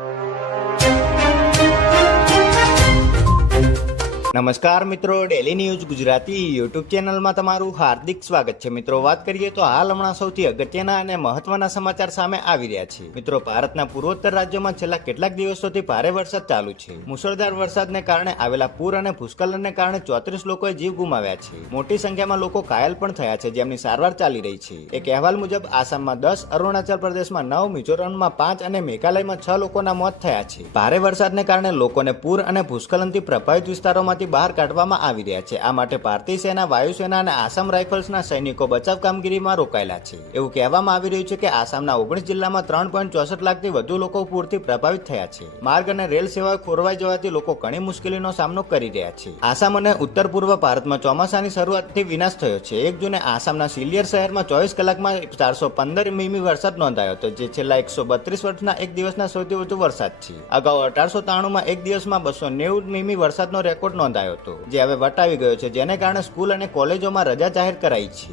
you. નમસ્કાર મિત્રો daily news Gujarati YouTube ચેનલમાં તમારું હાર્દિક સ્વાગત છે. મિત્રો, વાત કરીએ તો હાલ હમણાં સૌથી અગત્યના અને મહત્વના સમાચાર સામે આવી રહ્યા છે. મિત્રો, ભારતના પૂર્વોત્તર રાજ્યોમાં છેલ્લા કેટલાક દિવસોથી ભારે વરસાદ ચાલુ છે. મુશળધાર વરસાદને કારણે આવેલા પૂર અને ભૂસ્ખલનને કારણે ચોત્રીસ લોકોએ જીવ ગુમાવ્યા છે. મોટી સંખ્યામાં લોકો ઘાયલ પણ થયા છે, જેમની સારવાર ચાલી રહી છે. એક અહેવાલ મુજબ, આસામમાં દસ, અરુણાચલ પ્રદેશમાં નવ, મિઝોરમમાં પાંચ અને મેઘાલયમાં છ લોકોના મોત થયા છે. ભારે વરસાદને કારણે લોકોને પૂર અને ભૂસ્ખલનથી પ્રભાવિત વિસ્તારોમાંથી બહાર કાઢવામાં આવી રહ્યા છે. આ માટે ભારતીય સેના, વાયુસેના અને આસામ રાઇફલ્સના સૈનિકો બચાવ કામગીરીમાં રોકાયેલા છે. એવું કહેવામાં આવી રહ્યું છે કે આસામના ઓગણીસ જિલ્લામાં ત્રણ પોઈન્ટ ચોસઠ લાખથી વધુ લોકો પૂરથી પ્રભાવિત થયા છે. માર્ગ અને રેલ સેવા ખોરવાઈ જવાથી લોકો ઘણી મુશ્કેલીનો સામનો કરી રહ્યા છે. આસામ અને ઉત્તર પૂર્વ ભારતમાં ચોમાસાની શરૂઆતથી વિનાશ થયો છે. એક જૂને આસામના સિલિયર શહેરમાં ચોવીસ કલાકમાં ચારસો પંદર મીમી વરસાદ નોંધાયો હતો, જે છેલ્લા એકસો બત્રીસ વર્ષના એક દિવસના સૌથી વધુ વરસાદ છે. અગાઉ અઢારસો ત્રાણુંમાં એક દિવસમાં બસો નેવું મીમી વરસાદનો રેકોર્ડ નોંધાયો હતો, જે હવે વટાવી ગયો છે, જેને કારણે સ્કૂલ અને કોલેજોમાં રજા જાહેર કરાઈ છે.